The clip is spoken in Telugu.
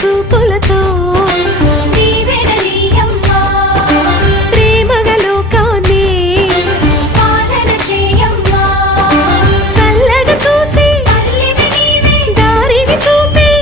చూపులతో